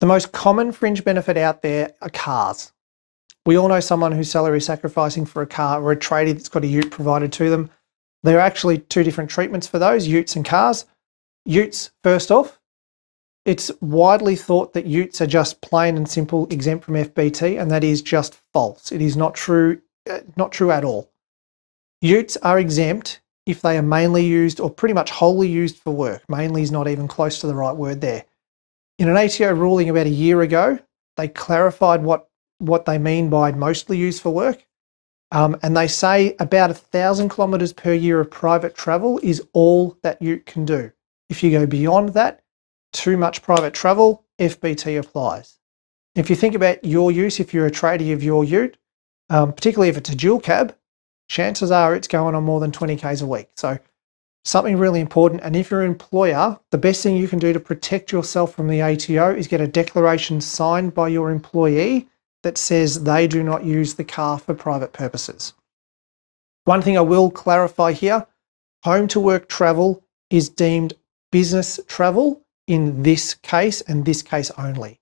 The most common fringe benefit out there are cars. We all know someone who's salary sacrificing for a car, or a tradie that's got a ute provided to them. There are actually two different treatments for those, utes and cars. Utes, first off, it's widely thought that utes are just plain and simple exempt from FBT, and that is just false. It is not true at all. Utes are exempt if they are mainly used or pretty much wholly used for work. Mainly is not even close to the right word there. In an ATO ruling about a year ago, they clarified what they mean by mostly used for work. And they say about 1,000 kilometres per year of private travel is all that ute can do. If you go beyond that, too much private travel, FBT applies. If you think about your use, if you're a tradie of your ute, particularly if it's a dual cab, chances are it's going on more than 20 Ks a week. So something really important. And if you're an employer, the best thing you can do to protect yourself from the ATO is get a declaration signed by your employee that says they do not use the car for private purposes. One thing I will clarify here, home to work travel is deemed business travel in this case and this case only.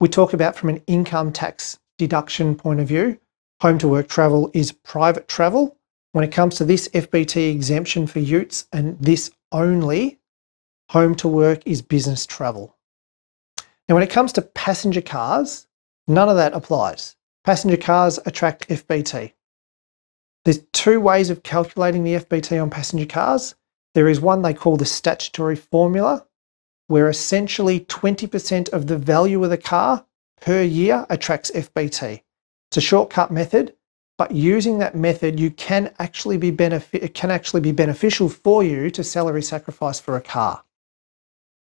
We talk about from an income tax deduction point of view, home to work travel is private travel. When it comes to this FBT exemption for utes and this only, home to work is business travel. Now, when it comes to passenger cars, none of that applies. Passenger cars attract FBT. There's two ways of calculating the FBT on passenger cars. There is one they call the statutory formula, where essentially 20% of the value of the car per year attracts FBT. It's a shortcut method, but using that method, it can actually be beneficial for you to salary sacrifice for a car.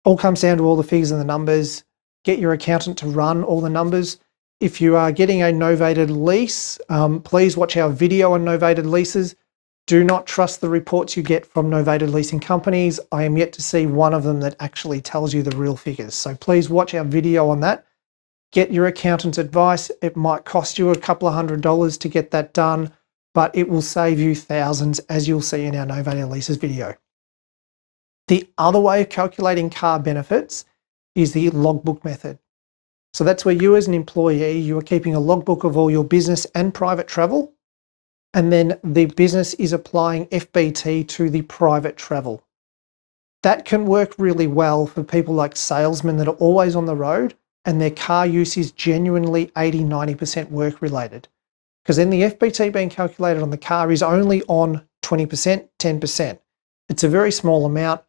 All comes down to all the figures and the numbers. Get your accountant to run all the numbers. If you are getting a novated lease, please watch our video on novated leases. Do not trust the reports you get from novated leasing companies. I am yet to see one of them that actually tells you the real figures. So please watch our video on that. Get your accountant's advice. It might cost you a couple of $100s to get that done, but it will save you thousands, as you'll see in our novated leases video. The other way of calculating car benefits is the logbook method. So that's where you as an employee, you are keeping a logbook of all your business and private travel, and then the business is applying FBT to the private travel. That can work really well for people like salesmen that are always on the road and their car use is genuinely 80-90% work related. Because then the FBT being calculated on the car is only on 20%, 10%. It's a very small amount.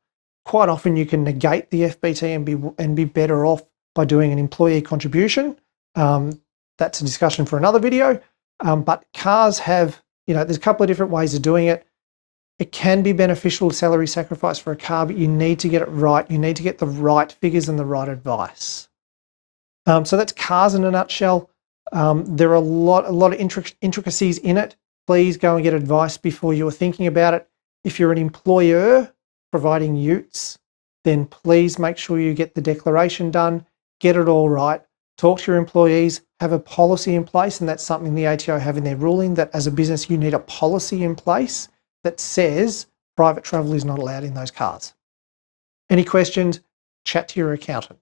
Quite often you can negate the FBT and be better off by doing an employee contribution. That's a discussion for another video. But cars have, there's a couple of different ways of doing it. It can be beneficial to salary sacrifice for a car, but you need to get it right. You need to get the right figures and the right advice. So that's cars in a nutshell. There are a lot of intricacies in it. Please go and get advice before you are thinking about it. If you're an employer providing utes, then please make sure you get the declaration done, get it all right, talk to your employees, have a policy in place, and that's something the ATO have in their ruling, that as a business you need a policy in place that says private travel is not allowed in those cars. Any questions? Chat to your accountant.